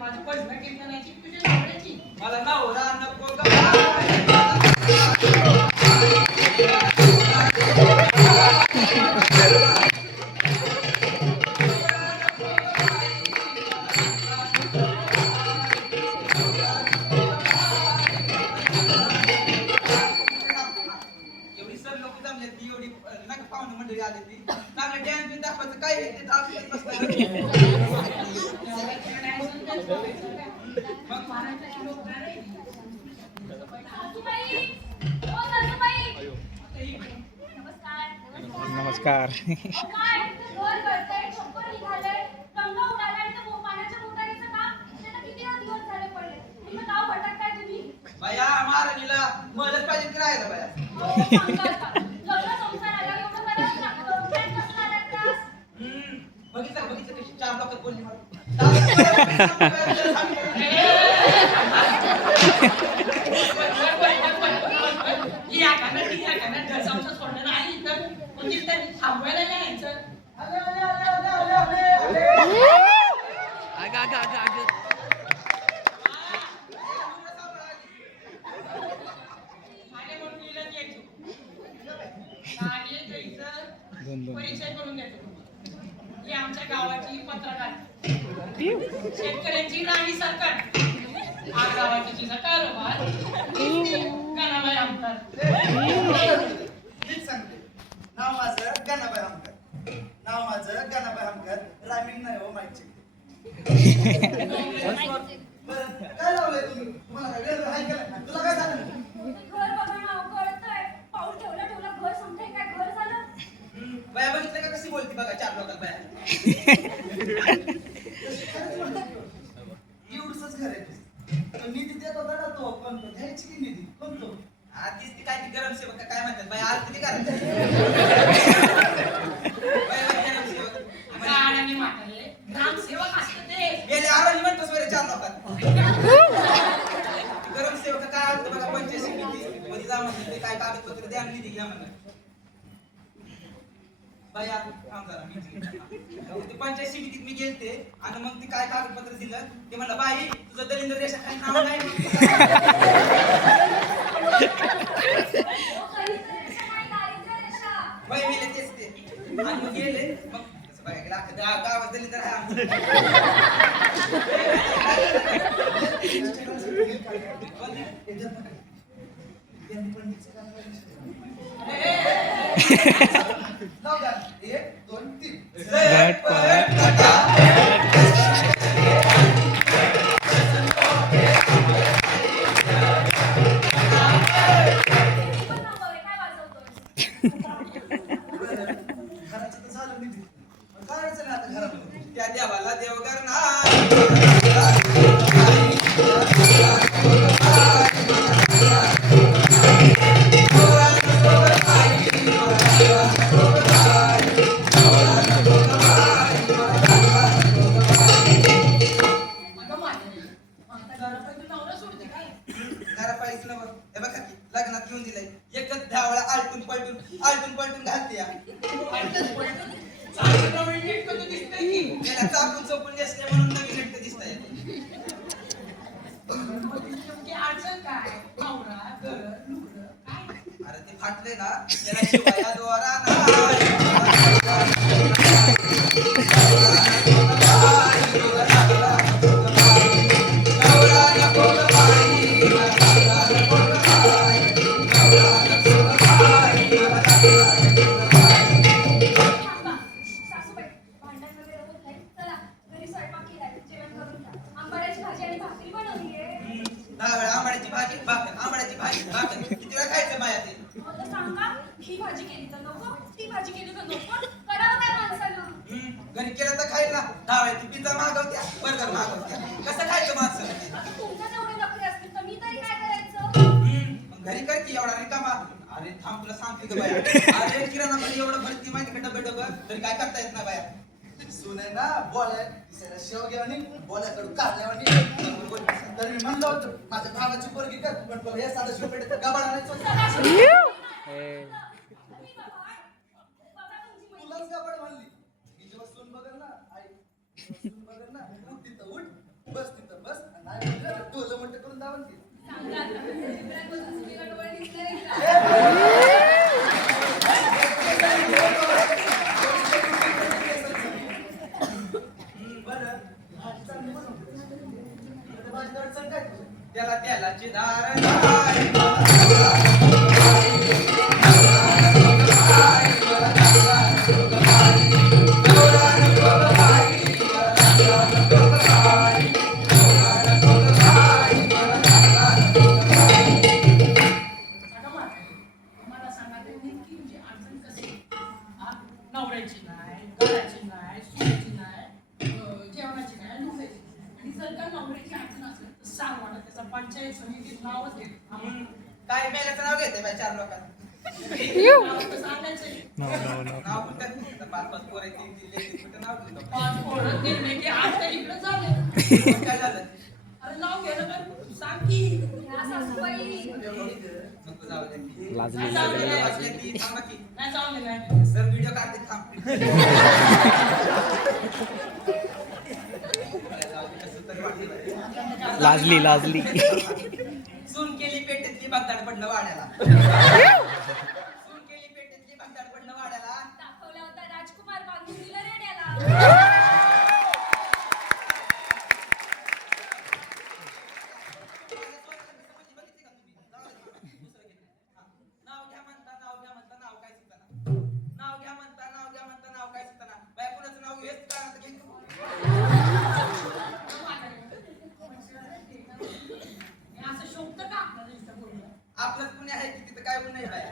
माझी पैसे कीर्तनाची तुझ्या नवऱ्याची मला नवरा नको का एवढी सर लोक जमले ती एवढी नका पाहुणे मंडळी आली ती चांगलं डॅन्स बी दाखवायचं काय हे ते दाखवत बसणार नमस्कार. बाया महाराणीला मदत पाहिजे की राहायला बाया बघितलं बघितलं कशी चार लोक बोलली मला थांबवायला न्यायचं परिचय करून देतो. ही आमच्या गावाची पत्रकार शेतकऱ्यांची राणी सरकार हा गावाची तिचा कारोबार गणाबाई आमदार नीट सांगते नाव माझं गणाबाई हमकर नाव माझं गणाबाई हमकर रामीण नाही हो माहिती काय लावलंय तुम्ही तुम्हाला काय वेळ आहे का नाही? तुला काय झालं बाया बघितलं का कशी बोलती बघा चार लोकात बाया एवढंच घर आहे तो निधी देत होता ना तो पण तो घ्यायची की निधी कोण तो आधीच ती काय ती गरम सेवक का काय म्हणतात बाया आज किती करायचं बाया गरम सेवक गाड्याने म्हातारे ग्रामसेवक असतं ते गेले आराणी म्हणतोस बरे चार लोकात गरम सेवक काय असतं बघा 85 किती मध्ये जा म्हणतात ते काय कागदपत्र द्या आणि निधी घ्या म्हणतात बाया काम करा मी ते 85 कितीत मी गेलते आणि मग ती काय कागदपत्र दिलं ते म्हणलं बाई तुझं दलिंद्र रेषा काही नाव नाही बाई मेले तेच ते आणि मग गेले मग तसं बघा गेलं अख्खं गावात दलिंद्र आहे आमचं जाऊ द्या 1 2 3 घराचं तर झालं निधी पण काय अडचण आहे आता घरामध्ये त्या देवाला देव करणार लग्नात घेऊन दिलंय एकच 10 वेळा आलटून पलटून घालते या त्याला चापून चोपून दिसते म्हणून नवीन नेट दिसतंय अडचण काय नवरा घर लुगडं काय अरे ते फाटले ना त्याला शिवाया द्वारा आंबाड्याची भाजी भाकर किती वेळा खायचं माया ते ही भाजी केली तर नको ती भाजी केली तर नको करावं काय माणसानं घरी केलं तर खाईल ना धावायची पिझ्झा मागवत्या बर्गर मागवत्या कसं खायचं माणसं तुमच्या तेवढे नखरे असतील तर मी तरी काय करायचं मग घरी कर की एवढा रिकामा अरे थांब तुला सांगते का बाया अरे किराणा मध्ये एवढं भरती माहिती का डबे तरी काय करता येत ना बाया सुने ना बोलाय दिसायला शेवग्यावानी बोल्याकडून काढल्यावानी तर मी म्हणलं होतं माझ्या भावाची पोरगी कर पण तो हे साधं शिवपेट गबाड आणायचं तुलाच गबाड म्हणली मी जेव्हा सून बघल ना आई सून बघल ना उठ तिथं उठ बस तिथं म्हणते सांगा आता. चित्रापासून सगळीकडे वर दिसतंय का? बरं चांगली बनवते. आता माझी अडचण काय तुझी? त्याला त्यालाची धार मला सांगा ते नेमकी तुमची अडचण कशी हा नवऱ्याची नाही घराची नाही सुनेची नाही जेवणाची नाही लुटायची आणि जर का नवऱ्याची अडचण असेल तर सांग मला त्याचा पंचायत समितीत नावच घे काय मेल्याचं नाव घेते बाई 4 लोकांना सांगायचंय नाव कुठं 5 पोरं आहेत, 3 कुठं नाव घेतो 5 पोरं दिले की आता इकडे झाले काय झालं अरे नाव घ्यायला काय सांग की ह्या सासूबाई. नको जाऊ दे नाही जाऊ दे, नाही. वाचल्या ती थांबा की नाही जाऊ दे नाही सर व्हिडिओ काढते थांब कसं तरी वाटलं बाई. लाजली सून केली पेटेतली बगदाड पडलं वाड्याला सून केली पेटेतली बगदाड पडलं वाड्याला दाखवला होता राजकुमार बांधून दिलं रेड्याला. नाव घ्या म्हणता नाव काय सुचना नाव घ्या म्हणता नाव काय सुचना बाय कुणाचं नाव हेच का आता घेतो असं शोभतं का आपल्याला इथं बोलणं आपलंच पुणे आहे की तिथं काय पण नाही बाय